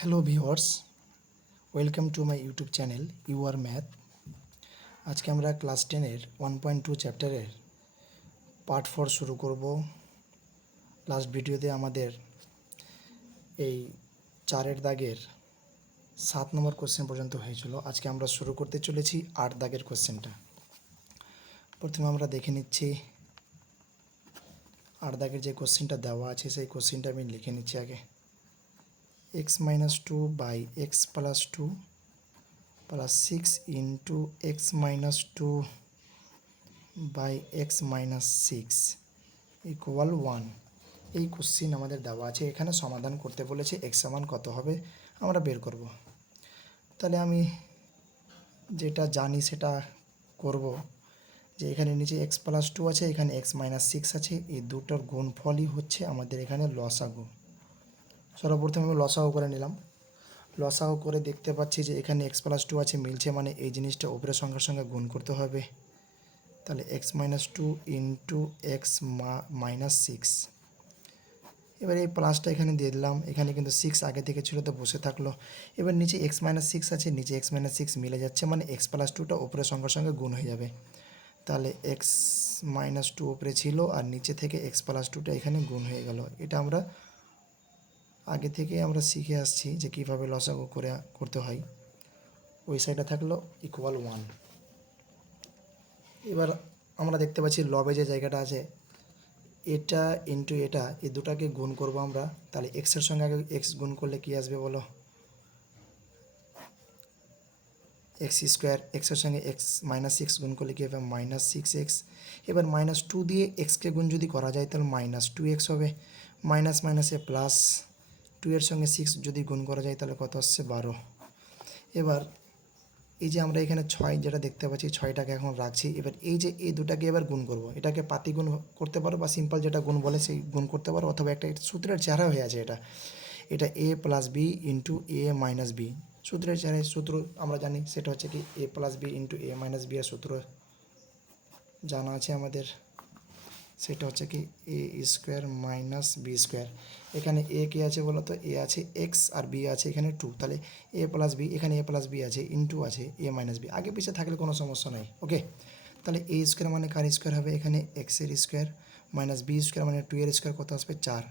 Hello viewers, welcome to my YouTube channel your math. আজকে আমরা class 10-এর 1.2 চ্যাপ্টারের part 4 শুরু করব। লাস্ট ভিডিওতে আমাদের এই 4-এর দাগের 7 নম্বর কোশ্চেন পর্যন্ত হয়েছিল। আজকে আমরা শুরু করতে চলেছি 8 দাগের কোশ্চেনটা। প্রথমে আমরা দেখে নিচ্ছি 8 দাগের যে কোশ্চেনটা দেওয়া আছে সেই কোশ্চেনটা আমি লিখে নিচ্ছি আগে। x-2 by x plus 2 plus 6 into x-2 by x minus 6 equal 1। এই কোশ্চিন আমাদের দেওয়া আছে, এখানে সমাধান করতে বলেছে x সমান কত হবে আমরা বের করব। তাহলে আমি যেটা জানি সেটা করব, যে এখানে নিচে x প্লাস 2 আছে, এখানে x মাইনাস 6 আছে, এই দুটোর গুণফলই হচ্ছে আমাদের এখানে লসাগু। সর্বপ্রথমে আমি লসাগু করে নিলাম। লসাগু করে দেখতে পাচ্ছি যে এখানে x প্লাস 2 আছে, মিলছে, মানে এই জিনিসটা উপরের সংখ্যার সঙ্গে গুণ করতে হবে। তাহলে x minus 2 into x minus 6। এবার এই প্লাসটা এখানে দিয়ে দিলাম, এখানে কিন্তু 6 আগে থেকে ছিল তো বসে থাকলো। এবার নিচে এক্স মাইনাস 6 আছে, নিচে এক্স মাইনাস 6 মিলে যাচ্ছে, মানে এক্স প্লাস 2টা উপরের সংখ্যার সঙ্গে গুণ হয়ে যাবে। তাহলে এক্স মাইনাস 2 উপরে ছিল আর নিচে থেকে এক্স প্লাস 2টা এখানে গুণ হয়ে গেল। এটা আমরা আগে থেকে আমরা শিখে আসছি যে কীভাবে লসাগু করতে হয়। ওই সাইডটা থাকলো ইকুয়াল 1। এবার আমরা দেখতে পাচ্ছি লবে যে জায়গাটা আছে, এটা ইন্টু এটা, এই দুটাকে গুণ করব আমরা। তাহলে এক্সের সঙ্গে আগে এক্স গুণ করলে কি আসবে বলো? X square. এক্সের সঙ্গে এক্স মাইনাস 6 গুণ করলে কী হবে? Minus 6x। এবার মাইনাস 2 দিয়ে এক্সকে গুণ যদি করা যায় তাহলে মাইনাস 2x হবে। মাইনাস মাইনাসে প্লাস, 2 এর সঙ্গে 6 যদি গুণ করা যায় তাহলে কত আসছে? 12। এবার এই যে আমরা এখানে 6 যেটা দেখতে পাচ্ছি, 6টাকে এখন রাখছি। এবার এই যে এই দুটাকে এবার গুণ করব, এটাকে পাতি গুণ করতে পারো বা সিম্পল যেটা গুণ বলে সেই গুণ করতে পারো, অথবা একটা সূত্রের চেহারা হয়ে আছে এটা এ প্লাস বি ইন্টু এ মাইনাস বি। সূত্রের চেহারা, সূত্র আমরা জানি সেটা হচ্ছে কি এ প্লাস বি ইন্টু এ মাইনাস বি এর সূত্র জানা আছে আমাদের, সেটা হচ্ছে কি এ স্কোয়ার মাইনাস বি স্কোয়ার। এখানে এ কে আছে বলো তো? এ আছে এক্স আর বি আছে এখানে 2। তাহলে এ প্লাস বি, এখানে এ প্লাস বি আছে, ইন্টু আছে এ মাইনাস বি। আগে পিছিয়ে থাকলে কোনো সমস্যা নাই, ওকে। তাহলে এ স্কোয়ার মানে কার স্কোয়ার হবে? এখানে এক্সের স্কোয়ার মাইনাস বি স্কোয়ার মানে 2 এর স্কোয়ার, কত আসবে? 4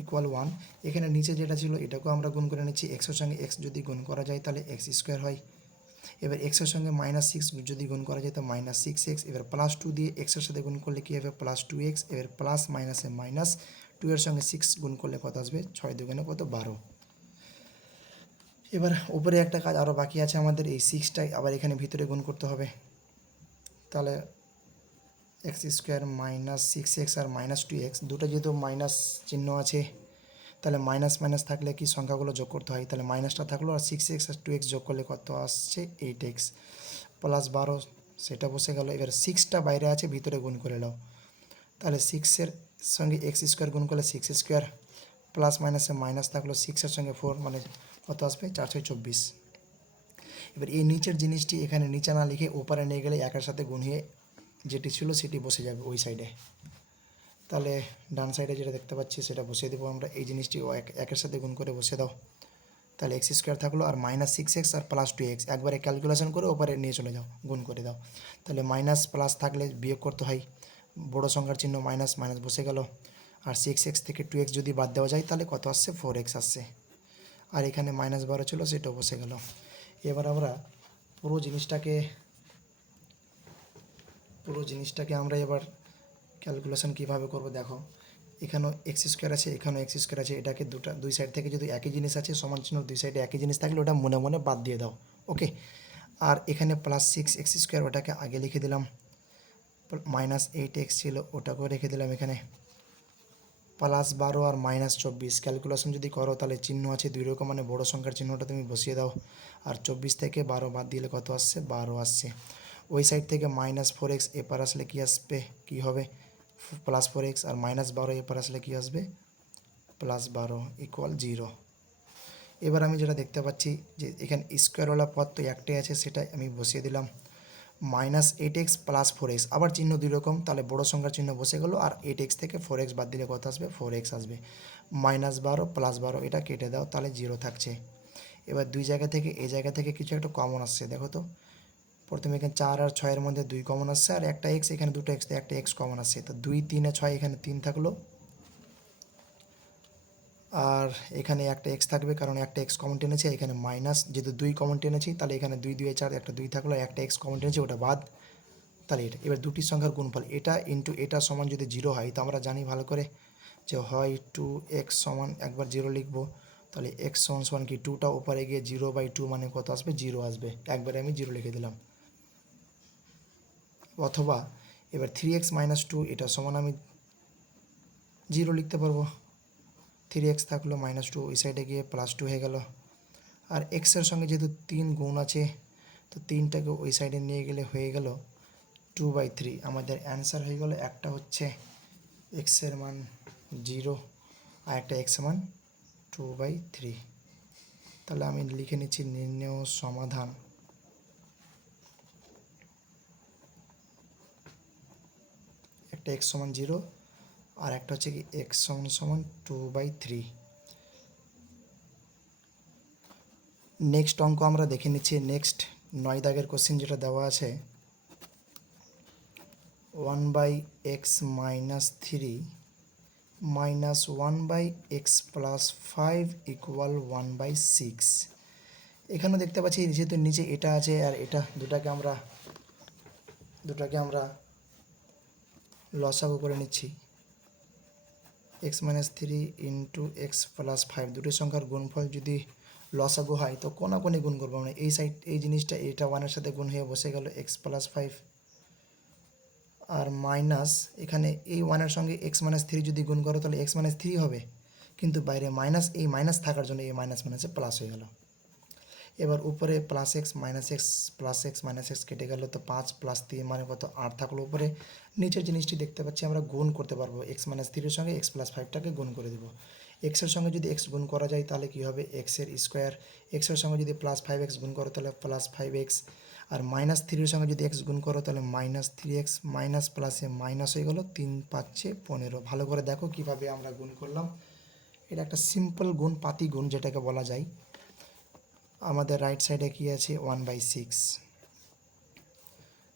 ইকুয়াল 1। এখানে নিচে যেটা ছিল এটাকেও আমরা গুণ করে নিচ্ছি। এক্সের সঙ্গে এক্স যদি গুণ করা যায় তাহলে এক্স স্কোয়ার হয়। এবার এক্সের সঙ্গে মাইনাস 6 যদি গুণ করা যায় তো মাইনাস 6x। এবার প্লাস 2 দিয়ে এক্সের সাথে গুণ করলে কী হবে? Plus 2x। এবার প্লাস মাইনাসে মাইনাস, 2 এর সঙ্গে 6 গুণ করলে কত আসবে? 6 দুগুণে কত? 12। এবার উপরে একটা কাজ আরও বাকি আছে আমাদের, এই 6টাই আবার এখানে ভিতরে গুণ করতে হবে। তাহলে এক্স স্কোয়ার মাইনাস 6x আর মাইনাস 2x, দুটো যেহেতু মাইনাস চিহ্ন আছে, তাহলে মাইনাস মাইনাস থাকলে কি সংখ্যাগুলো যোগ করতে হয়। তাহলে মাইনাসটা থাকলো, আর 6x আর 2x যোগ করলে কত আসছে? 8x প্লাস 12, সেটা বসে গেল। এবার 6টা বাইরে আছে, ভিতরে গুণ করে নাও। তাহলে 6-এর সঙ্গে এক্স স্কোয়ার গুণ করলে 6 স্কোয়ার, প্লাস মাইনাসে মাইনাস থাকলো, 6-এর সঙ্গে 4 মানে কত আসবে? 424। এবার এই নিচের জিনিসটি এখানে নিচে না লিখে ওপারে নিয়ে গেলে একের সাথে গুণ হয়ে যেটি ছিল সেটি বসে যাবে ওই সাইডে। তাহলে ডান সাইডে যেটা দেখতে পাচ্ছি সেটা বসিয়ে দেবো আমরা। এই জিনিসটি একের সাথে গুণ করে বসে দাও। তাহলে এক্স স্কোয়ার থাকলো আর মাইনাস 6x আর প্লাস 2x, একবারে ক্যালকুলেশন করে ওপারে নিয়ে চলে যাও, গুণ করে দাও। তাহলে মাইনাস প্লাস থাকলে বিয়োগ করতে হয়, বড় সংখ্যার চিহ্ন মাইনাস, মাইনাস বসে গেল। আর 6x থেকে 2x যদি বাদ দেওয়া যায় তাহলে কত আসছে? 4x আসছে। আর এখানে মাইনাস 12 ছিল, সেটাও বসে গেল। এবার আমরা পুরো জিনিসটাকে আমরা এবার ক্যালকুলেশন কীভাবে করব দেখো। এখানেও এক্স স্কোয়ার আছে, এখানেও এক্স স্কোয়ার আছে, এটাকে দুই সাইড থেকে যদি একই জিনিস আছে, সমান চিহ্ন দুই সাইডে একই জিনিস থাকলে ওটা মনে মনে বাদ দিয়ে দাও, ওকে। আর এখানে প্লাস 6x স্কোয়ার, ওটাকে আগে লিখে দিলাম। মাইনাস 8x ছিল, ওটাকেও রেখে দিলাম এখানে। প্লাস 12 আর মাইনাস 24, ক্যালকুলেশন যদি করো তাহলে চিহ্ন আছে দুই রকম, মানে বড় সংখ্যার চিহ্নটা তুমি বসিয়ে দাও। আর 24 থেকে 12 বাদ দিলে কত আসছে? 12 আসছে। ওই সাইড থেকে মাইনাস 4x এপার আসলে কী আসবে? কী হবে? Plus 4x। আর মাইনাস 12 এপার আসলে কী আসবে? Plus 12 equal 0। এবার আমি যেটা দেখতে পাচ্ছি যে এখানে স্কোয়ারওয়ালা পদ তো একটাই আছে, সেটাই আমি বসিয়ে দিলাম। মাইনাস 8x প্লাস 4x, আবার চিহ্ন দুই রকম, তাহলে বড় সংখ্যার চিহ্ন বসে গেলো। আর 8x থেকে 4x বাদ দিলে কত আসবে? 4x আসবে। -12 +12 এটা কেটে দাও, তাহলে 0 থাকছে। এবার দুই জায়গা থেকে এই জায়গা থেকে কিছু একটা কমন আসছে, দেখো তো। প্রথমে এখানে 4 আর 6 এর মধ্যে 2 কমন আসছে, আর একটা এক্স, এখানে দুটো এক্স, একটা এক্স কমন আসছে। তো 2 3 6 এখানে 3 থাকলো, আর এখানে একটা এক্স থাকবে কারণ একটা এক্স কমন টেনেছে। এখানে মাইনাস, যেহেতু 2 কমন টেনেছি, তাহলে এখানে 2 2 4 একটা 2 থাকলো, একটা এক্স কমন টেনেছি, ওটা বাদ। তাহলে এটা এবার দুটি সংখ্যার গুণফল এটা ইন্টু এটা সমান যদি 0 হয়, তো আমরা জানি ভালো করে যে হয় 2x সমান, একবার 0 লিখবো, তাহলে এক্স সমান সমান কি 2টা উপরে গিয়ে 0/2 মানে কত আসবে? 0 আসবে। একবারে আমি 0 লিখে দিলাম। অথবা এবার 3x - 2 এটা সমান আমি 0 লিখতে পারবো। 3x থাকলো, -2 ওই সাইডে গিয়ে +2 হয়ে গেল। আর এক্সের সঙ্গে যেহেতু 3 গুণ আছে, তো 3টাকে ওই সাইডে নিয়ে গেলে হয়ে গেল 2/3। আমাদের অ্যান্সার হয়ে গেল, একটা হচ্ছে এক্সের মান 0 আর একটা এক্সের মান 2/3। তাহলে আমি লিখে নিচ্ছি নির্ণেয় সমাধান। একটা এক্স সমান 0 আর একটা হচ্ছে কি এক্স সমান সমান 2/3। নেক্সট অঙ্ক আমরা দেখে নিচ্ছি। নেক্সট 9 দাগের কোশ্চেন যেটা দেওয়া আছে, 1/x - 3 -1/x + 5 = 1/6। এখানেও দেখতে পাচ্ছি যেহেতু নিচে এটা আছে আর এটা, দুটাকে আমরা লসাগু করে নিচ্ছি। x - 3 × x + 5 দুটি সংখ্যার গুণফল যদি লসাগু হয়, তো কোনাকুনি গুণ করবো আমরা। এই সাইড এই জিনিসটা এটা 1-এর সাথে গুণ হয়ে বসে গেল x + 5, আর মাইনাস এখানে এই 1-এর সঙ্গে x - 3 যদি গুণ করো, তাহলে x - 3 হবে, কিন্তু বাইরে মাইনাস, এই মাইনাস থাকার জন্য এই মাইনাসে প্লাস হয়ে গেল। এবার উপরে +x - x কেটে গেল, তো 5 + 3 মানে কত? 8 থাকলো উপরে। নিচের জিনিসটি দেখতে পাচ্ছি আমরা গুণ করতে পারবো, x - 3 এর সঙ্গে x + 5টাকে গুণ করে দেবো। এক্সের সঙ্গে যদি x গুণ করা যায়, তাহলে কী হবে? এক্সের স্কোয়ার। এক্সের সঙ্গে যদি +5x গুণ করো, তাহলে +5x। আর -3 এর সঙ্গে যদি x গুণ করো, তাহলে -3x, মাইনাস প্লাসে মাইনাস হয়ে গেল, 3 5 15। ভালো করে দেখো কিভাবে আমরা গুণ করলাম। এটা একটা সিম্পল গুণ, পাতি গুণ যেটাকে বলা যায়। আমাদের রাইট সাইডে কি আছে? 1/6।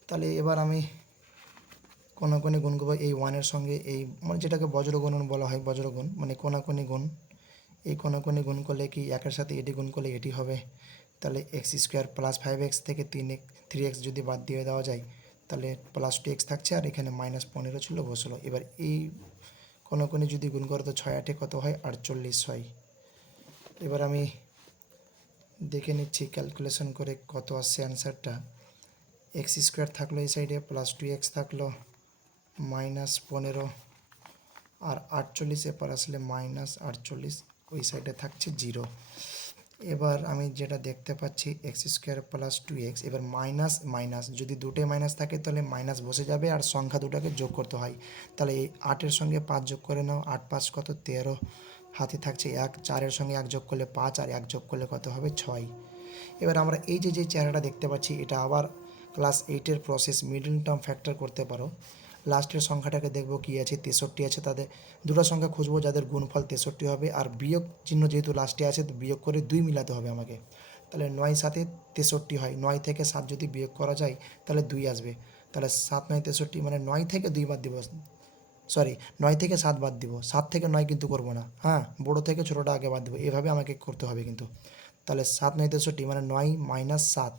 তাহলে এবার আমি কোনাকুনি গুণ করবো এই 1-এর সঙ্গে, এই মানে যেটাকে বজ্রগুণন বলা হয়, বজ্রগুণ মানে কোনাকুনি গুণ। এই কোনাকুনি গুণ করলে কি একের সাথে এটি গুণ করলে এটি হবে। তাহলে x² + 5x থেকে 3x যদি বাদ দিয়ে দেওয়া যায়, তাহলে +2x থাকছে, আর এখানে -15 ছিল, বসলো। এবার এই কোনাকুনি যদি গুণ করো, তো 6 8 কত হয়? 48 হয়। এবার আমি দেখে নিচ্ছি ক্যালকুলেশন করে কত আসছে অ্যান্সারটা। x² থাকলো এই সাইডে, +2x থাকলো, -15, আর 48 এপার আসলে -48, ওই সাইডে থাকছে 0। এবার আমি যেটা দেখতে পাচ্ছি x² + 2x, এবার মাইনাস মাইনাস যদি দুটোই মাইনাস থাকে, তাহলে মাইনাস বসে যাবে আর সংখ্যা দুটাকে যোগ করতে হয়। তাহলে এই 8-এর সঙ্গে 5 যোগ করে নাও, 8 5 কত? 13, হাতে থাকছে 1, 4-এর সঙ্গে 1 যোগ করলে 5, আর 1 যোগ করলে কত হবে? 6। এবার আমরা এই যে চেহারাটা দেখতে পাচ্ছি, এটা আবার ক্লাস 8-এর প্রসেস, মিডল টার্ম ফ্যাক্টর করতে পারো। লাস্টের সংখ্যাটাকে দেখবো কী আছে, 63 আছে, তাদের দুটো সংখ্যা খুঁজবো যাদের গুণফল 63 হবে, আর বিয়োগ চিহ্ন যেহেতু লাস্টে আছে, তো বিয়োগ করে 2 মিলাতে হবে আমাকে। তাহলে 9 7 63 হয়, 9 থেকে 7 যদি বিয়োগ করা যায়, তাহলে 2 আসবে। তাহলে 7 9 63, মানে 9 থেকে 2 বাদ দিব, সরি 9 থেকে 7 বাদ দিব, 7 থেকে 9 কিন্তু করবো না, হ্যাঁ, বড়ো থেকে ছোটোটা আগে বাদ দেবো, এভাবে আমাকে করতে হবে কিন্তু। তাহলে 7 9 63, মানে 9 - 7।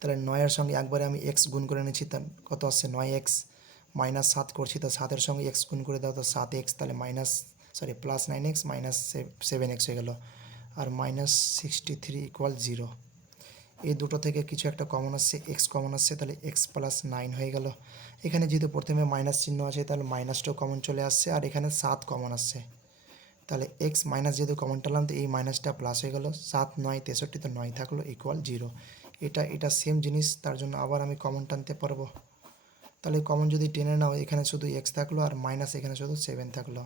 তাহলে 9-এর সঙ্গে একবারে আমি x গুণ করে নিচ্ছি, তার কত আসছে? 9x, -7 করছি, তো 7-এর সঙ্গে x গুণ করে দাও, তো 7x, তাহলে +9x -7x হয়ে গেল, আর -63 = 0। এই দুটো থেকে কিছু একটা কমন আসছে, x কমন আসছে, তাহলে x + 9 হয়ে গেল। এখানে যেহেতু প্রথমে মাইনাস চিহ্ন আছে, তাহলে মাইনাসটাও কমন চলে আসছে, আর এখানে 7 কমন আসছে। তাহলে এক্স মাইনাস যেহেতু কমন টানলাম, তো এই মাইনাসটা প্লাস হয়ে গেল। 7 9 63, তো 9 থাকলো, = 0। এটা সেম জিনিস, তার জন্য আবার আমি কমন টানতে পারবো। তাহলে কমন যদি টেনে নাও, এখানে শুধু এক্স থাকলো, আর মাইনাস এখানে শুধু 7 থাকলো,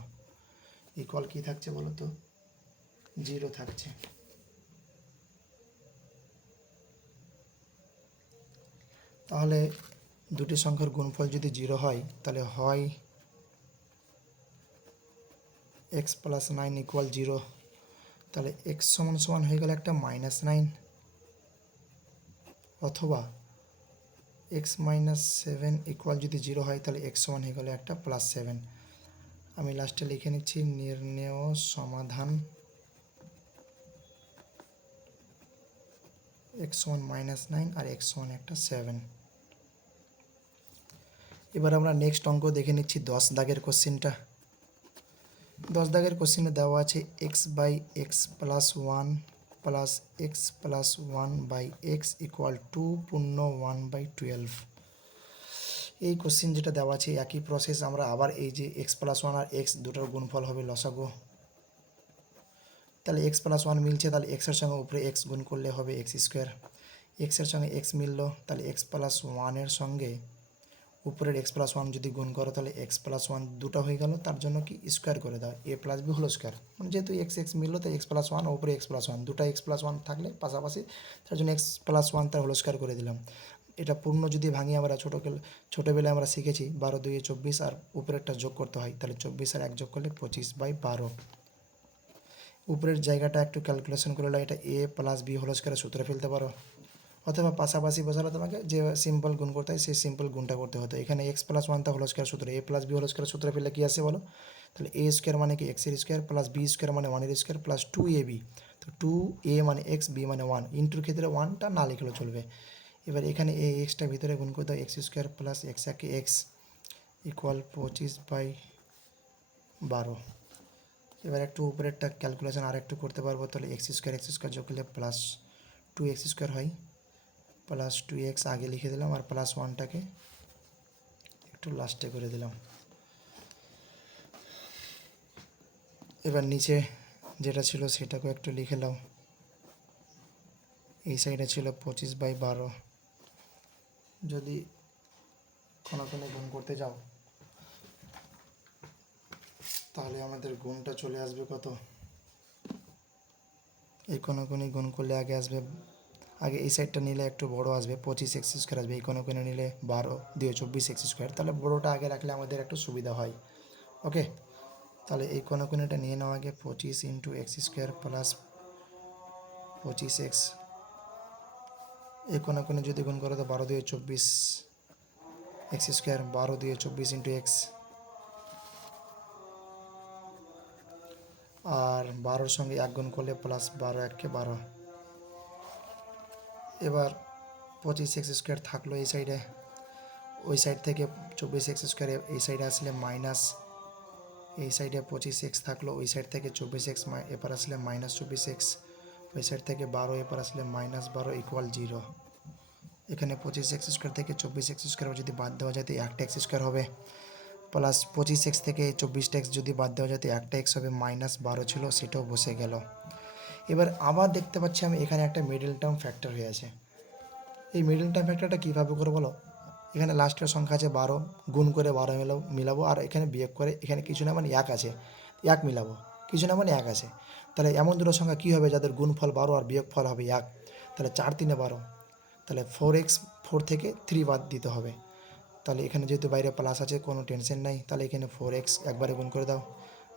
= কী থাকছে বলো তো? 0 থাকছে। তাহলে দুটি সংখ্যার গুণফল যদি 0 হয়, তাহলে হয় এক্স প্লাস 9 ইকুয়াল 0, তাহলে এক্স সমান সমান হয়ে গেল একটা -9, অথবা এক্স -7 ইকুয়াল যদি 0 হয় তাহলে এক্স সমান হয়ে গেল একটা +7। আমি লাস্টে লিখে নিচ্ছি নির্ণেয় সমাধান এক্স সমান -9 আর এক্স সমান একটা 7। এবার আমরা নেক্সট অঙ্ক দেখে নিচ্ছি 10 দাগের কোশ্চেনটা। 10 দাগের কোশ্চেনে দেওয়া আছে x/x+1 প্লাস x+1/x ইকুয়াল 2 পূর্ণ 1/12। এই কোশ্চেন যেটা দেওয়া আছে একই প্রসেস, আমরা আবার এই যে x+1 আর x দুটোর গুণফল হবে লসাগু, তাহলে x+1 মিলছে, তাহলে এক্সের সঙ্গে উপরে এক্স গুণ করলে হবে x²। এক্সের সঙ্গে এক্স মিললো, তাহলে x+1-এর সঙ্গে উপরের x+1 যদি গুণ করো তাহলে x+1 দুটো হয়ে গেল, তার জন্য কি স্কোয়ার করে দাও a+b হোল স্কোয়ার, মানে যেহেতু এক্স মিললো তাই x+1 উপরে x+1 দুটো x+1 থাকলে পাশাপাশি, তার জন্য x+1 তার হোল স্কোয়ার করে দিলাম। এটা পূর্ণ যদি ভাঙি আমরা ছোটোবেলায় আমরা শিখেছি 12 2 24 আর উপরেরটা যোগ করতে হয়, তাহলে 24 আর 1 যোগ করলে 25/12। উপরের জায়গাটা একটু ক্যালকুলেশন করলে এটা a+b হোল স্কোয়ারের সূত্রে ফেলতে পারো, অথবা পাশাপাশি বসালে তোমাকে যে সিম্পল গুণ করতে হয় সেই সিম্পল গুণটা করতে হতো। এখানে x+1 তা হোল স্কোয়ার সূত্র a+b হোল স্কোয়ার সূত্রে ফেললে কী আসে বলো, তাহলে a স্কোয়ার মানে কি এক্সের স্কোয়ার প্লাস বি স্কোয়ার মানে 1-এর স্কোয়ার প্লাস 2ab, তো 2a মানে x, b মানে 1, ইন্টুর ক্ষেত্রে 1টা না লিখলেও চলবে। এবার এখানে এই এক্সটা ভিতরে গুণ করতে হয় x² প্লাস x ইকুয়াল 25/12। এবার একটু উপরেরটা ক্যালকুলেশন আর একটু করতে পারবো, তাহলে x² যোগ করলে প্লাস 2x² হয়, প্লাস 2x আগে লিখে দিলাম আর প্লাস 1টাকে একটু লাস্টে করে দিলাম। এবার নিচে যেটা ছিল সেটাকেও একটু লিখে নাও, এই সাইডে ছিল 25/12। যদি কোনো গুণ করতে যাও তাহলে আমাদের গুণটা চলে আসবে কত, এই কোনো গুণ করলে আগে আসবে, আগে এই সাইডটা নিলে একটু বড় আসবে 25x² আসবে, এই কোনো নিলে 12 2 24x², তাহলে বড়োটা আগে রাখলে আমাদের একটু সুবিধা হয়। ওকে, তাহলে এই কোণটা নিয়ে নাও আগে 25 × x² প্লাস 25x, এই কোণে যদি গুণ করো তো 12 2 24x², 12 2 24 × x, আর 12-র সঙ্গে 1 গুণ করলে প্লাস 12 1 × 12। এবার 25x² থাকলো এই সাইডে, ওই সাইড থেকে 24x² এই সাইডে আসলে মাইনাস, এই সাইডে 25x থাকলো, ওই সাইড থেকে 24x এপার আসলে -24x, ওই সাইড থেকে 12 এপার আসলে -12 ইকুয়াল 0। এখানে 25x² থেকে 24x² যদি বাদ দেওয়া যায় তো একটা x² হবে, প্লাস 25x থেকে 24x যদি বাদ দেওয়া যায় তো একটা x হবে, -12 ছিল সেটাও বসে গেল। এবার আবার দেখতে পাচ্ছি আমি এখানে একটা মিডল টার্ম ফ্যাক্টর হয়ে আছে। এই মিডল টার্ম ফ্যাক্টরটা কীভাবে করবো বলো, এখানে লাস্টের সংখ্যা আছে 12, গুণ করে 12 মিলাবো, আর এখানে বিয়োগ করে এখানে কিছু না মানে 1 আছে 1 মিলাবো, কিছু না মানে 1 আছে, তাহলে এমন দুটো সংখ্যা কী হবে যাদের গুণফল 12 আর বিয়োগফল হবে 1, তাহলে 4 3 12, তাহলে 4 থেকে 3 বাদ দিতে হবে, তাহলে এখানে যেহেতু বাইরে প্লাস আছে কোনো টেনশন নাই, তাহলে এখানে 4x একবারে গুণ করে দাও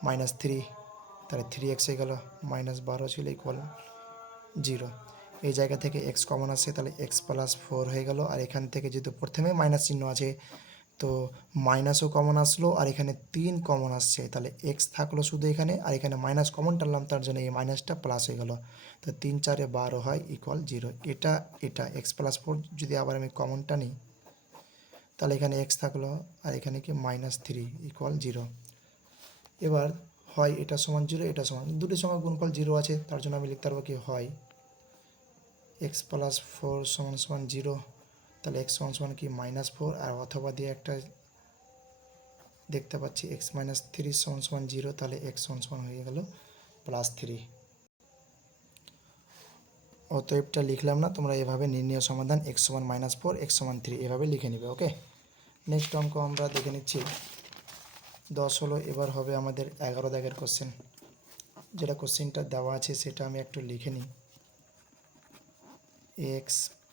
-3, তাহলে 3x হয়ে গেল, -12 ছিল ইকুয়াল 0। এই জায়গা থেকে x কমন আসছে, তাহলে x+4 হয়ে গেল, আর এখান থেকে যেহেতু প্রথমে মাইনাস চিহ্ন আছে তো মাইনাসও কমন আসলো, আর এখানে 3 কমন আসছে, তাহলে x থাকলো শুধু এখানে, আর এখানে মাইনাস কমন টানলাম তার জন্য এই মাইনাসটা প্লাস হয়ে গেল, তো 3 4 12 হয় ইকুয়াল 0। এটা x+4 যদি আবার আমি কমনটা নিই তাহলে এখানে x থাকলো, আর এখানে কি -3 ইকুয়াল 0। এবার হয় এটা সমান 0 এটা সমান, দুটোর সঙ্গে গুণফল 0 আছে, তার জন্য আমি লিখতে পারবো কি হয় x+4 = 0, তাহলে x সমান কি -4, আর অথবা দিয়ে একটা দেখতে পাচ্ছি x - 3 = 0, তাহলে x সমান হয়ে গেল +3। অতএবটা লিখলাম না, তোমরা এভাবে নির্ণয় সমাধান x = -4 x = 3 এভাবে লিখে নেবে। ওকে, নেক্সট অঙ্ক আমরা দেখে নিচ্ছি 10 হলো। এবার হবে আমাদের 11 দাগের কোশ্চেন, যেটা কোশ্চেনটা দেওয়া আছে সেটা আমি একটু লিখে নিই। x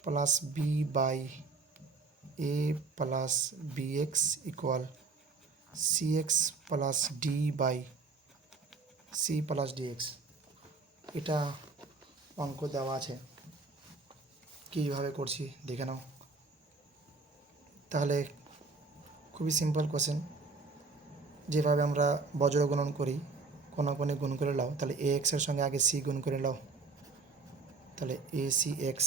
+ b/a + bx = cx + d/a C plus dx, এটা অঙ্ক দেওয়া আছে, কীভাবে করছি দেখে নাও। তাহলে খুবই সিম্পল কোশ্চেন, যেভাবে আমরা বজ্র গুণন করি, কোণে কোণে গুণ করে নাও, তাহলে এ এক্সের সঙ্গে আগে সি গুণ করে নাও, তাহলে এ সি এক্স,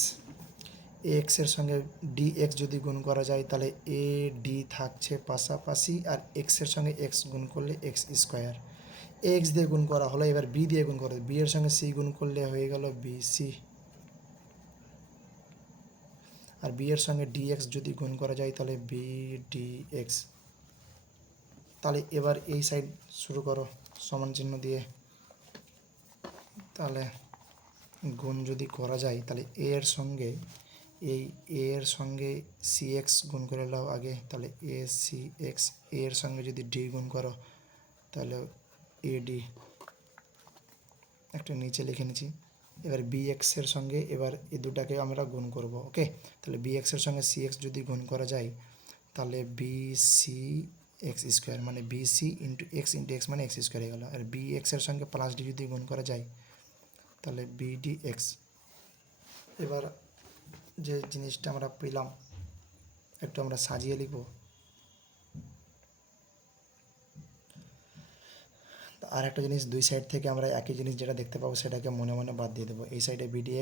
এ এক্সের সঙ্গে ডি এক্স যদি গুণ করা যায় তাহলে এ ডি থাকছে পাশাপাশি, আর এক্সের সঙ্গে এক্স গুণ করলে এক্স স্কোয়ার, এক্স দিয়ে গুণ করা হলো, এবার বি দিয়ে গুণ করে, বি এর সঙ্গে সি গুণ করলে হয়ে গেল বি সি, আর বি এর সঙ্গে ডি এক্স যদি গুণ করা যায় তাহলে বি ডি এক্স। তাহলে এবার এই সাইড শুরু করো সমান চিহ্ন দিয়ে, তাহলে গুণ যদি করা যায় তাহলে এ এর সঙ্গে এই এ এর সঙ্গে সি এক্স গুণ করে নাও আগে, তাহলে এ সি এক্স, এ এর সঙ্গে যদি ডি গুণ করো তাহলে এ ডি, একটা নিচে লিখে নিচ্ছি। এবার বি এক্সের সঙ্গে এবার এই দুটাকে আমরা গুণ করব, ওকে। তাহলে বি এক্সের সঙ্গে সি এক্স যদি গুণ করা যায় তাহলে বি সি এক্স স্কোয়ার, মানে বি সি ইন্টু এক্স মানে এক্স স্কোয়ার হয়ে গেলো। আর বি এক্সের সঙ্গে প্লাস ডি যদি গুণ করা যায় তাহলে বি ডি এক্স। এবার যে জিনিসটা আমরা পেলাম একটু আমরা সাজিয়ে লিখব। আর একটা জিনিস, দুই সাইড থেকে আমরা একই জিনিস যেটা দেখতে পাবো সেটাকে মনে মনে বাদ দিয়ে দেবো। এই সাইডে বিডি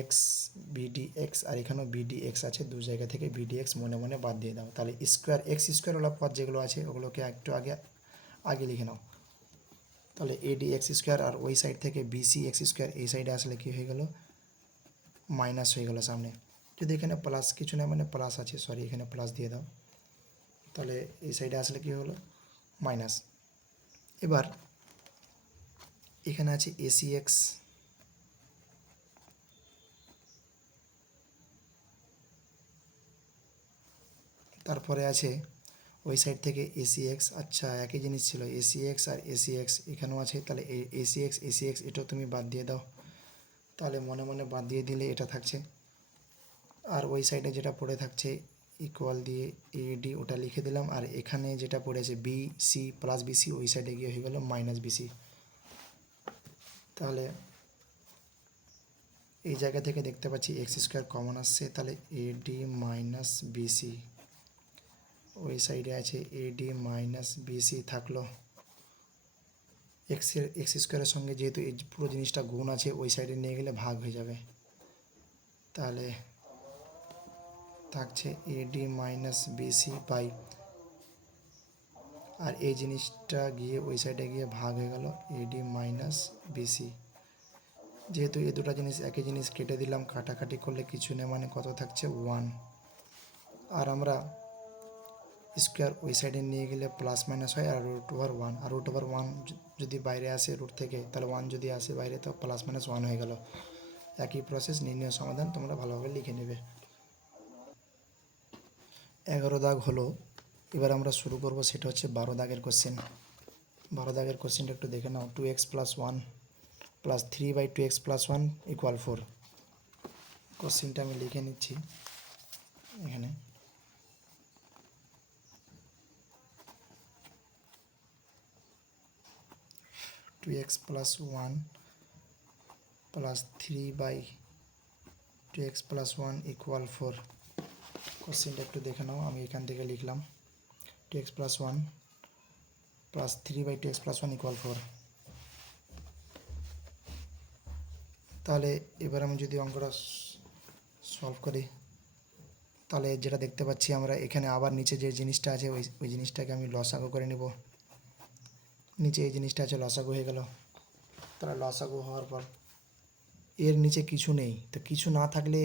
এক্স আর এখানেও বিডি এক্স আছে, দু জায়গা থেকে বিডি এক্স মনে মনে বাদ দিয়ে দাও। তাহলে স্কোয়ার এক্স স্কোয়ারওয়ালা পদ যেগুলো আছে ওগুলোকে একটু আগে আগে লিখে নাও। তাহলে এডি এক্স স্কোয়ার, আর ওই সাইড থেকে বিসি এক্স স্কোয়ার এই সাইডে আসলে কী হয়ে গেল, মাইনাস হয়ে গেল সামনে। যদি এখানে প্লাস কিছু না মানে প্লাস আছে, সরি এখানে প্লাস দিয়ে দাও, তাহলে এই সাইডে আসলে কী হলো, মাইনাস। এবার এখানে আছে এসি এক্স, তারপরে আছে ওই সাইড থেকে এসি এক্স, আচ্ছা একই জিনিস ছিল এসি এক্স আর এসি এক্স এখানেও আছে, তাহলে এসি এক্স এটাও তুমি বাদ দিয়ে দাও, তাহলে মনে মনে বাদ দিয়ে দিলে এটা থাকছে। আর ওই সাইডে যেটা পড়ে থাকছে ইকুয়াল দিয়ে এডি ওটা লিখে দিলাম, আর এখানে যেটা পড়েছে বি সি প্লাস বিসি ওই সাইডে গিয়ে হয়ে গেল মাইনাস বিসি। তাহলে এই জায়গা থেকে দেখতে পাচ্ছি এক্স স্কোয়ার কমন আসছে, তাহলে এডি মাইনাস বিসি, ওই সাইডে আছে এডি মাইনাস বিসি থাকলো। এক্স স্কোয়ারের সঙ্গে যেহেতু এই পুরো জিনিসটা গুণ আছে ওই সাইডে নিয়ে গেলে ভাগ হয়ে যাবে, তাহলে থাকছে এডি মাইনাস বিসি বাই, আর এই জিনিসটা গিয়ে ওই সাইডে গিয়ে ভাগ হয়ে গেল এডি মাইনাস বিসি। যেহেতু এই দুটো জিনিস একই জিনিস কেটে দিলাম, কাটাকাটি করলে কিছু নেই, মানে কত থাকছে 1। আর আমরা স্কোয়ার ওই সাইডে নিয়ে গেলে প্লাস মাইনাস হয়, আর √1, আর √1 যদি বাইরে আসে রুট থেকে তাহলে 1 যদি আসে বাইরে তো প্লাস মাইনাস 1 হয়ে গেল। একই প্রসেস, নির্ণয় সমাধান তোমরা ভালোভাবে লিখে নেবে। 11 দাগ হলো, এবার আমরা শুরু করব, সেটা হচ্ছে 12 দাগের কোশ্চেন। 12 দাগের কোশ্চেনটা একটু দেখে নাও। 2x + 1 + 3/2x + 1 = 4। কোশ্চেনটা আমি লিখে নিচ্ছি এখানে। Two x plus 1 + 3/2x + 1 = 4। কোশ্চেনটা একটু দেখে নাও, আমি এখান থেকে লিখলাম 2x + 1 + 3/2x + 1 = 4। তাহলে এবার আমি যদি অঙ্কটা সলভ করি তাহলে যেটা দেখতে পাচ্ছি আমরা এখানে আবার নিচে যে জিনিসটা আছে ওই জিনিসটাকে আমি লসাগু করে নেব। নিচে এই জিনিসটা আছে লসাগু হয়ে গেল, তাহলে লসাগু হওয়ার পর এর নিচে কিছু নেই, তো কিছু না থাকলে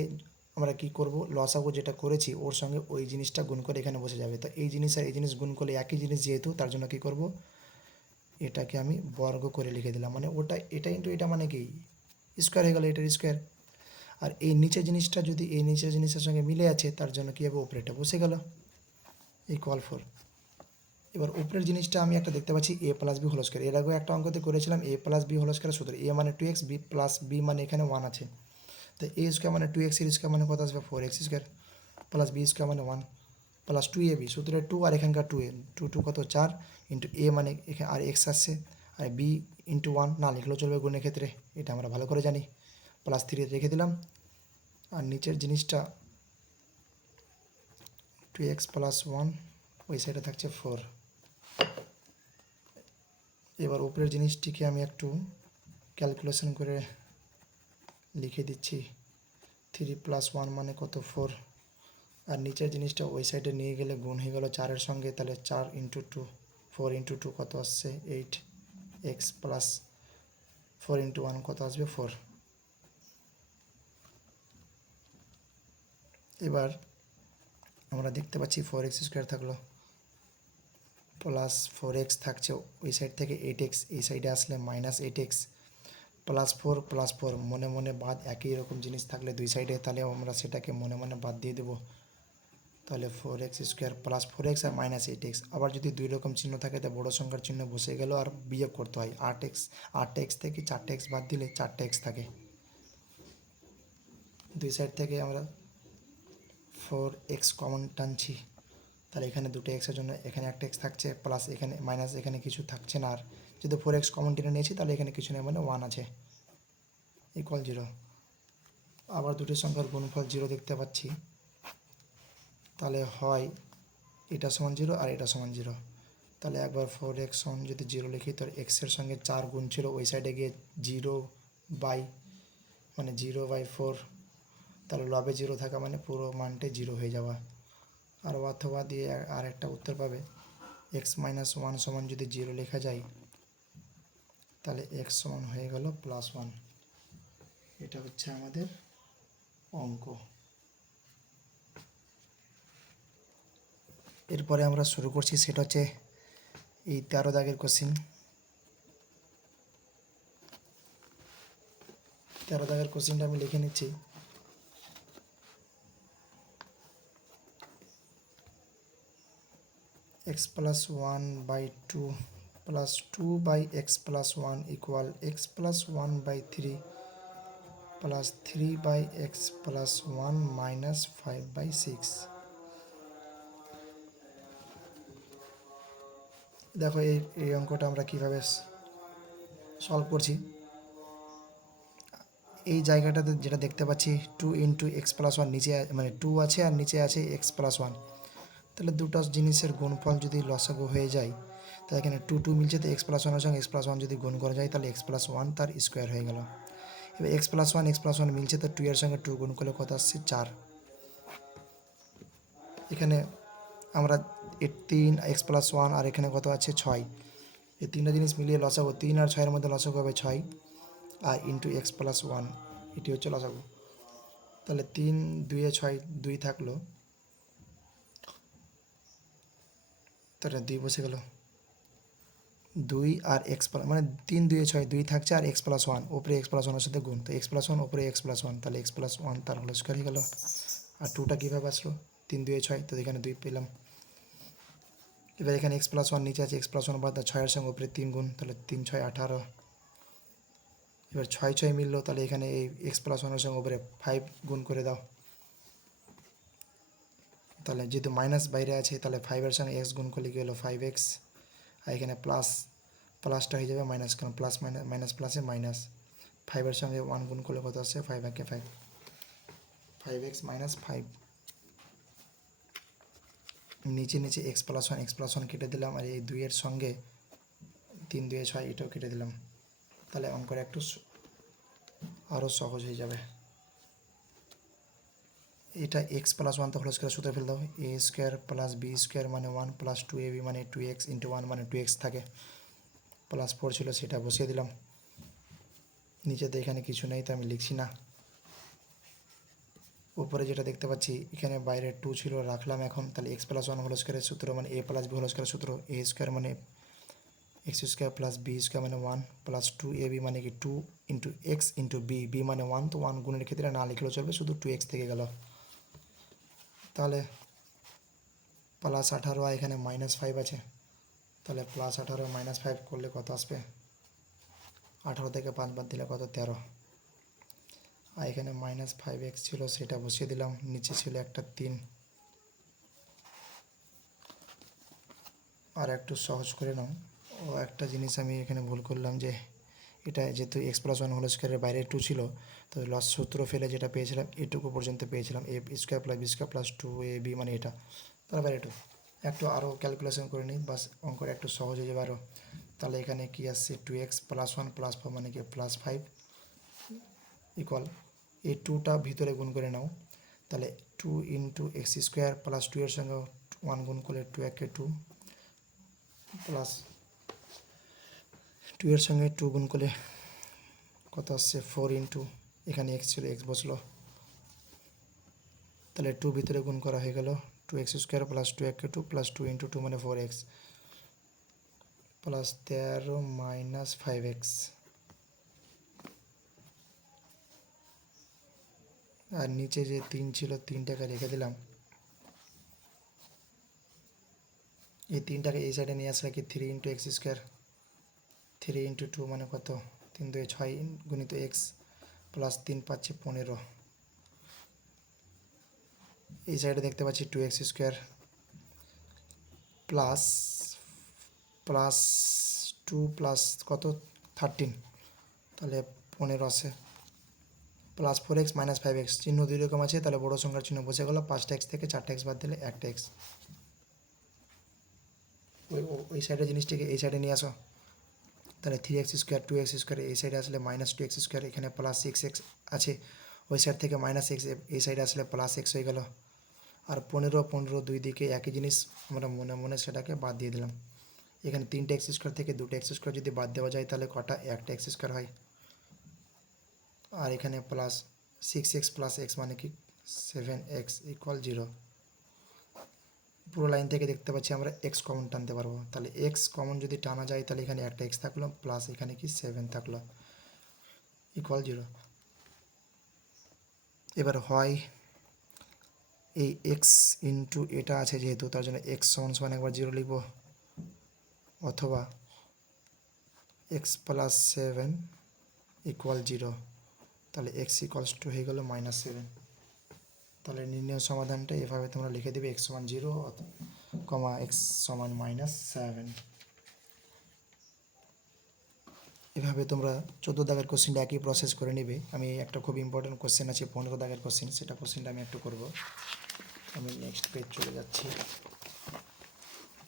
আমরা কি করব, লসাগু যেটা করেছি ওর সঙ্গে ওই জিনিসটা গুণ করে এখানে বসে যাবে। তো এই জিনিস আর এই জিনিস গুণ করলে একই জিনিস যেহেতু, তার জন্য কি করব, এটাকে আমি বর্গ করে লিখে দিলাম, মানে ওটা এটা ইন্টু এটা মানে কি স্কোয়ার হয়ে গেল, এটার স্কোয়ার। আর এই নিচের জিনিসটা যদি এই নিচের জিনিসের সঙ্গে মিলে আছে তার জন্য কী হবে, উপরেটা বসে গেল = 4। এবার উপরের জিনিসটা আমি একটা দেখতে পাচ্ছি a + b² এর আগেও একটা অঙ্কতে করেছিলাম a + b² সূত্র, a মানে 2x, b + b মানে এখানে 1 আছে, তো a² মানে 2x এর স্কোয়ার মানে কত আসবে 4x² + b² মানে 1 + 2ab, সূত্রের 2 আর এখানকার 2a, 2 2 কত 4 ইন্টু a মানে এখানে আর x আসছে, আর বি ইন্টু ওয়ান না লিখলেও চলবে গুণের ক্ষেত্রে, এটা আমরা ভালো করে জানি। প্লাস 3 রেখে দিলাম, আর নিচের জিনিসটা 2x প্লাস 1, ওই সাইডে থাকছে 4। এবার উপরের জিনিসটিকে আমি একটু ক্যালকুলেশন করে লিখে দিচ্ছি। 3 প্লাস 1 মানে কত, 4। আর নিচের জিনিসটা ওই সাইডে নিয়ে গেলে গুণ হয়ে গেল 4-এর সঙ্গে, তাহলে 4 ইন্টু 2, 4 ইন্টু 2 কত আসছে 8, এক্স প্লাস 4 ইন্টু 1 কত আসবে 4। এবার আমরা দেখতে পাচ্ছি 4x স্কোয়ার থাকলো, প্লাস 4x থাকছে ওই সাইড থেকে 8x, এই সাইডে আসলে মাইনাস 8x, প্লাস 4 মনে মনে বাদ, একই রকম জিনিস থাকলে দুই সাইডে, তাহলে আমরা সেটাকে মনে মনে বাদ দিয়ে দেবো। তাহলে 4x স্কোয়ার প্লাস 4x আর মাইনাস 8x। আবার যদি দুই রকম চিহ্ন থাকে তো বড়ো সংখ্যার চিহ্ন বসে গেল আর বিয়োগ করতে হয়। 8x থেকে 4x বাদ দিলে 4x থাকে। দুই সাইড থেকে আমরা 4x কমন টানছি, তাহলে এখানে দুটো এক্সের জন্য এখানে একটা এক্স থাকছে, প্লাস এখানে মাইনাস, এখানে কিছু থাকছে না। আর যদি 4x কমন টেনে নিয়েছি তাহলে এখানে কিছু নেই, মানে 1 আছে, ইকুয়াল 0। আবার দুটি সংখ্যার গুণফল 0 দেখতে পাচ্ছি, তাহলে হয় এটা সমান 0 আর এটা সমান 0। তাহলে একবার 4x সমান যদি 0 লিখি, তো এক্সের সঙ্গে 4 গুণ ছিল, ওই সাইডে গিয়ে 0/4, তাহলে লবে 0 থাকা মানে পুরো মানটাই 0 হয়ে যাওয়া। আর অথবা দিয়ে আর একটা উত্তর পাবে, x মাইনাস 1 সমান যদি 0 লেখা যায়, তাহলে x সমান হয়ে গেল +1। এটা হচ্ছে আমাদের অঙ্ক। এরপরে আমরা শুরু করছি, সেটা হচ্ছে এই 13 দাগের কোশ্চিন। 13 দাগের কোশ্চিনটা আমি লিখে নিচ্ছি। x plus 1/2 plus 2/x plus 1 equal x plus 1/3 plus 3/x plus 1 minus 5/6। দেখো এই অঙ্কটা আমরা কীভাবে সলভ করছি। এই জায়গাটাতে যেটা দেখতে পাচ্ছি 2 ইন্টু এক্স প্লাস 1, নিচে মানে 2 আছে আর নিচে আছে x প্লাস 1, তাহলে দুটো জিনিসের গুণফল যদি লসাগু হয়ে যায়, তাহলে এখানে 2 মিলছে, তো x প্লাস 1 এর সঙ্গে x প্লাস 1 যদি গুণ করা যায় তাহলে x প্লাস 1 তার স্কোয়ার হয়ে গেল। এবার x প্লাস 1 মিলছে, তো 2 এর সঙ্গে 2 গুণ করলে কত আসছে 4। এখানে আমরা 3 x প্লাস 1 আর এখানে কত আছে 6, এই তিনটা জিনিস মিলিয়ে লসাগু, 3 আর 6-এর মধ্যে লসাগু হবে 6 আর ইন্টু x প্লাস 1, এটি হচ্ছে লসাগু। তাহলে 3 2 6, 2 থাকলো, তাহলে 2 বসে গেল, 2 আর এক্স প্লাস মানে 3 2 6, 2 থাকছে আর x প্লাস 1, ওপরে x প্লাস 1-এর সাথে গুণ, তো x প্লাস 1 ওপরে x প্লাস 1, তাহলে x প্লাস 1 তার হোল স্কোয়ার হয়ে গেল। আর 2টা কীভাবে আসলো, 3 2 6, তো এখানে 2 পেলাম। এবার এখানে x প্লাস 1 নিচে আছে, x প্লাস 1 বাদ 6-এর সঙ্গে উপরে 3 গুণ, তাহলে 3 6 18। এবার 6 6 মিললো, তাহলে এখানে এই x প্লাস 1-এর সঙ্গে উপরে 5 গুণ করে দাও, তাহলে যেহেতু মাইনাস বাইরে আছে তাহলে 5-এর সঙ্গে x গুণ করলে কী হলো 5x, আর এখানে প্লাসটা হয়ে যাবে মাইনাস, কারণ প্লাস মাইনাস প্লাসে মাইনাস, 5-এর সঙ্গে 1 গুণ করলে কত আসছে 5 একে 5, 5x মাইনাস 5। নিচে নিচে x প্লাস 1 কেটে দিলাম, আর এই 2-এর সঙ্গে 3 2 6 এটাও কেটে দিলাম, তাহলে অঙ্কটা একটু আরও সহজ হয়ে যাবে। এটা x প্লাস 1 তো হোল স্কোয়ার সূত্রে ফেলে দাও, a square plus b square মানে 1 প্লাস 2ab মানে 2x ইন্টু 1 মানে 2x থাকে, প্লাস 4 ছিল সেটা বসিয়ে দিলাম। নিচেতে এখানে কিছু নেই তো আমি লিখছি না। উপরে যেটা দেখতে পাচ্ছি এখানে বাইরে 2 ছিল রাখলাম এখন, তাহলে x প্লাস 1 হোল স্কোয়ারের সূত্র মানে a প্লাস b হোল স্কোয়ারের সূত্র, a স্কোয়ার মানে x square plus b square মানে 1 প্লাস 2ab মানে কি 2 ইন্টু x ইন্টু b মানে 1, তো 1 গুণের ক্ষেত্রে না লিখলেও চলবে, শুধু 2x থেকে গেল। তাহলে প্লাস 18 আর এখানে মাইনাস 5 আছে, তাহলে প্লাস 18 মাইনাস 5 করলে কত আসবে, 18 থেকে 5 বাদ দিলে কত 13, আর এখানে মাইনাস 5x ছিল সেটা বসিয়ে দিলাম, নিচে ছিল একটা 3। আর একটু সহজ করে নাও, ও একটা জিনিস আমি এখানে ভুল করলাম, যে এটা যেহেতু এক্স প্লাস ওয়ান হোল স্কোয়ারের বাইরে টু ছিল, তো লস সূত্র ফেলে যেটা পেয়েছিলাম এটুকু পর্যন্ত পেয়েছিলাম, A square plus B square plus two A B মানে এটা, তার বাইরে টু। একটু আরও ক্যালকুলেশন করে নিই, বাস অঙ্কটা একটু সহজ হয়ে যাবে আরও। তাহলে এখানে কি আসছে, two x plus one plus four মানে কি প্লাস ফাইভ ইকুয়াল, এই টুটা ভিতরে গুণ করে নাও, তাহলে two into x square plus two এর সঙ্গে ওয়ান গুণ করলে টু একে টু, প্লাস টু এর সঙ্গে টু গুণ করলে কত আসছে ফোর ইন্টু, এখানে এক্স ছিল এক্স বসলো, তাহলে টু ভিতরে গুণ করা হয়ে গেল, two x square plus two একে two plus two into two মানে four X plus 13 minus five X, আর নিচে যে তিন ছিল তিনটাকে রেখে দিলাম, এই তিনটাকে এই সাইডে নিয়ে আসলে কি three into x square, three into two মানে কত, তিন দুই ছয় গুণিত এক্স প্লাস তিন পাচ্ছে 15, এই সাইডে দেখতে পাচ্ছি two x square plus plus two plus কত 13, তাহলে 15 আসে, plus four x minus five x, চিহ্ন দুই রকম আছে, তাহলে বড়ো সংখ্যার চিহ্ন বসে গেলো, পাঁচটা এক্স থেকে চারটা এক্স বাদ দিলে একটা এক্স, ওই সাইডের জিনিসটাকে এই সাইডে নিয়ে আসো, তাহলে three x square two x square এই সাইডে আসলে মাইনাস টু এক্স স্কোয়ার, এখানে প্লাস সিক্স এক্স আছে, ওই সাইড থেকে মাইনাস এক্স এই সাইডে আসলে প্লাস এক্স হয়ে গেল, আর 15 দুই দিকে একই জিনিস আমরা মনে মনে সেটাকে বাদ দিয়ে দিলাম, এখানে তিনটে এক্স স্কোয়ার থেকে দুটো এক্স স্কোয়ার যদি বাদ দেওয়া যায় তাহলে কটা একটা এক্স স্কোয়ার হয়, আর এখানে plus six x plus x মানে কি সেভেন এক্স ইকুয়াল জিরো, পুরো লাইন থেকে দেখতে পাচ্ছি আমরা এক্স কমন টানতে পারবো, তাহলে এক্স কমন যদি টানা যায় তাহলে এখানে একটা এক্স থাকলো প্লাস এখানে কি সেভেন থাকলো ইকুয়াল জিরো। এবার হয় এই এক্স ইন্টু এটা আছে যেহেতু তার জন্য এক্স সমান সমান একবার জিরো লিখব, অথবা x plus seven equal zero, তাহলে এক্স ইকুয়ালস টু হয়ে গেলো মাইনাস সেভেন, তাহলে নির্ণয় সমাধানটা এভাবে তোমরা লিখে দেবে এক্স সমান জিরো কমা এক্স সমান মাইনাস সেভেন। এভাবে তোমরা 14 দাগের কোশ্চেনটা একই প্রসেস করে নেবে। আমি একটা খুব ইম্পর্টেন্ট কোশ্চেন আছে 15 দাগের কোশ্চেন, সেটা কোশ্চেনটা আমি একটু করব। আমি নেক্সট পেজ চলে যাচ্ছি।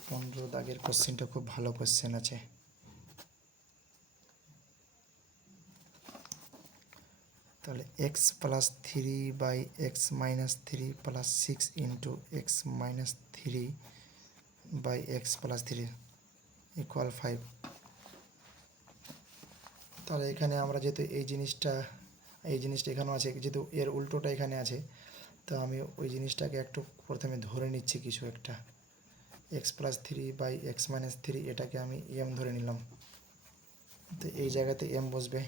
15 দাগের কোশ্চেনটা খুব ভালো কোশ্চেন আছে। তাহলে x plus three by x minus three plus six into x minus three by x plus three equal 5। তাহলে এখানে আমরা যেহেতু এই জিনিসটা এখানেও আছে, যেহেতু এর উল্টোটা এখানে আছে, তো আমি ওই জিনিসটাকে একটু প্রথমে ধরে নিচ্ছি কিছু একটা, x plus three by x minus three এটাকে আমি এম ধরে নিলাম, তো এই জায়গাতে এম বসবে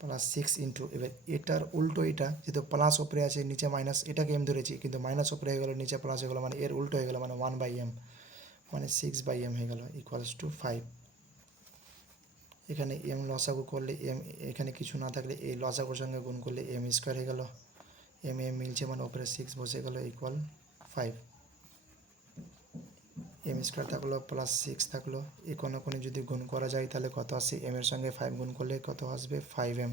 প্লাস সিক্স ইন্টু, এবার এটার উল্টো এটা যেহেতু প্লাস ওপরে আছে নিচে মাইনাস, এটাকে এম ধরেছি কিন্তু মাইনাস ওপরে হয়ে গেলো নিচে প্লাস হয়ে গেলো, মানে এর উল্টো হয়ে গেলো, মানে ওয়ান বাই এম মানে সিক্স বাই এম হয়ে গেলো ইকুয়ালস টু 5। এখানে এম লসাগু করলে এম, এখানে কিছু না থাকলে এই লসাগুর সঙ্গে গুণ করলে এম স্কোয়ার হয়ে গেল, এম এম মিলছে মানে ওপরে সিক্স বসে গেলো ইকুয়াল 5, এম স্কোয়ার থাকলো প্লাস সিক্স থাকলো, এই কোনো কোনো যদি গুণ করা যায় তাহলে কত আসে, এম এর সঙ্গে 5 গুণ করলে কত আসবে 5m।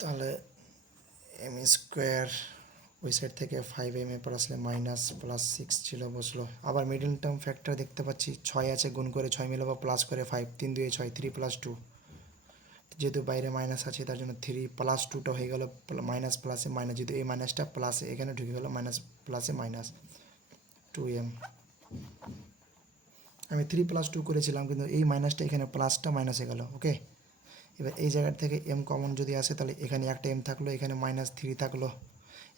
তাহলে এম স্কোয়ার ওই সাইড থেকে 5m এরপর আসলে মাইনাস প্লাস সিক্স ছিল বসলো, আবার মিডিল টার্ম ফ্যাক্টর দেখতে পাচ্ছি 6 আছে, গুণ করে 6 মিলাবো প্লাস করে 5, 3 2 6 3 প্লাস 2, যেহেতু বাইরে মাইনাস আছে তার জন্য 3 প্লাস 2টা হয়ে গেল মাইনাস প্লাসে মাইনাস, যেহেতু এই মাইনাসটা প্লাসে এখানে ঢুকে গেলো মাইনাস প্লাসে মাইনাস 2m। আমি 3 প্লাস 2 করেছিলাম কিন্তু এই মাইনাসটা এখানে প্লাসটা মাইনাস হয়ে গেল, ওকে। এবার এই জায়গার থেকে এম কমন যদি আসে তাহলে এখানে একটা এম থাকলো, এখানে মাইনাস থ্রি থাকলো,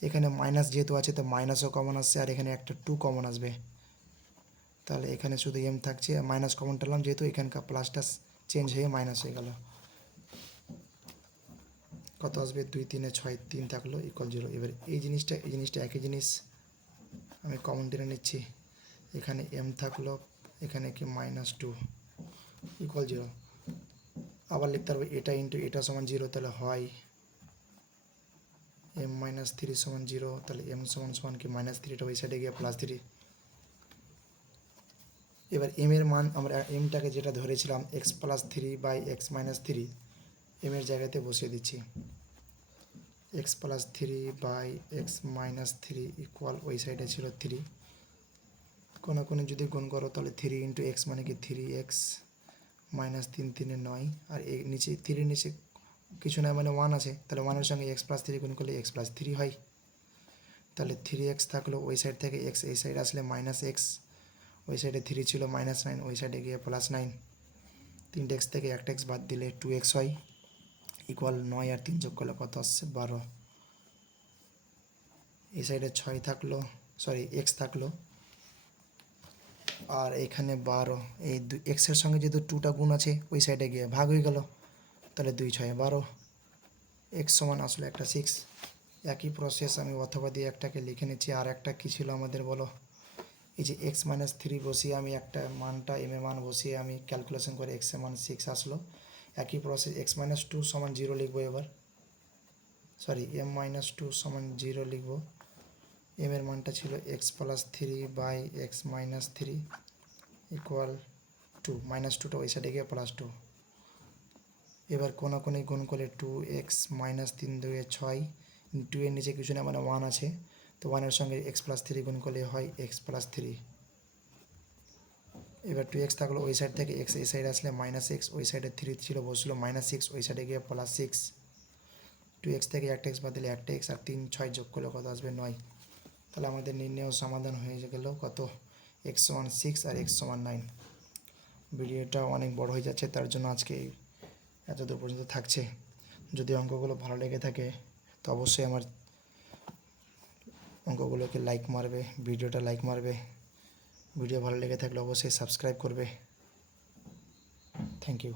এখানে মাইনাস যেহেতু আছে তো মাইনাসও কমন আসছে, আর এখানে একটা 2 কমন আসবে, তাহলে এখানে শুধু এম থাকছে, মাইনাস কমন টানলাম যেহেতু এখানকার প্লাসটা চেঞ্জ হয়ে মাইনাস হয়ে গেল, কত আসবে 2 3 6 3 থাকলো ইকুয়াল জিরো। এবার এই জিনিসটা একই জিনিস আমি কমন টেনে নিচ্ছি, এখানে এম থাকলো, এখানে কি -2 ইকুয়াল জিরো। আবার লিখতে পারবো এটা ইন্টু এটা সমান জিরো, তাহলে হয় এম মাইনাস থ্রি সমান জিরো, তাহলে এম সমান সমান কি মাইনাস থ্রিটা ওই সাইডে গিয়ে প্লাস থ্রি। এবার এম এর মান আমরা এমটাকে যেটা ধরেছিলাম X plus three by x minus three, এমের জায়গাতে বসিয়ে দিচ্ছি X plus three by x minus three equal ওই সাইডে ছিল থ্রি, কোনো কোনো যদি গুণ করো তাহলে থ্রি ইন্টু এক্স মানে কি থ্রি এক্স মাইনাস তিন তিনে নয়, আর এই নিচে থ্রির নিচে কিছু না মানে ওয়ান আছে, তাহলে ওয়ানের সঙ্গে এক্স প্লাস থ্রি গুণ করলে এক্স প্লাস থ্রি হয়। তাহলে থ্রি এক্স থাকলো, ওই সাইড থেকে এক্স এই সাইড আসলে মাইনাস এক্স, ওই সাইডে থ্রি ছিল মাইনাস নাইন, ওই সাইডে গিয়ে প্লাস নাইন, তিনটে এক্স থেকে একটা এক্স বাদ দিলে টু এক্স হয় ইকুয়াল নয় আর তিন যোগ করলে কত আসছে 12। এই সাইডে ছয় থাকলো, সরি এক্স থাকলো, আর এখানে 12, এই এক্সের সঙ্গে যেহেতু টুটা গুণ আছে ওই সাইডে গিয়ে ভাগ হয়ে গেল, তাহলে 2 6 12, এক্স সমান আসলে একটা 6। একই প্রসেস আমি অথবা দিয়ে একটাকে লিখে নিচ্ছি, আর একটা কী ছিল আমাদের বলো, এই যে এক্স মাইনাস থ্রি বসিয়ে আমি একটা মানটা এম এর মান বসিয়ে আমি ক্যালকুলেশন করে এক্স এর মান 6 আসলো। একই প্রসেস এক্স মাইনাস টু সমান জিরো লিখবো এবার, সরি এম মাইনাস টু সমান জিরো লিখবো, এম এর মানটা ছিল x plus three by x minus three equal two, minus টুটা ওই সাইডে গিয়ে প্লাস টু। এবার কোনাকুনি গুণ করলে টু এক্স মাইনাস তিন দুয়ে ছয়, টু এর নিচে কিছু না মানে ওয়ান আছে, তো ওয়ানের সঙ্গে এক্স প্লাস থ্রি গুণ করলে হয় এক্স প্লাস থ্রি। এবার টু এক্স থাকলো, ওই সাইড থেকে এক্স এই সাইডে আসলে মাইনাস এক্স, ওই সাইডে থ্রি ছিল বসলো মাইনাস সিক্স, ওই সাইডে গিয়ে প্লাস সিক্স, টু এক্স থেকে একটা এক্স বাদ দিলে একটা এক্স, আর তিন ছয় যোগ করলে কত আসবে 9। তাহলে আমাদের নির্ণয় সমাধান হয়ে গেল কত, এক্স সমান 6 আর এক্স সমান 9। ভিডিওটা অনেক বড় হয়ে যাচ্ছে, তার জন্য আজকে এতদূর পর্যন্ত থাকছে। যদি অঙ্কগুলো ভালো লেগে থাকে তো অবশ্যই আমার অঙ্কগুলোকে লাইক মারবে, ভিডিওটা লাইক মারবে, ভিডিও ভালো লেগে থাকলে অবশ্যই সাবস্ক্রাইব করবে। Thank you.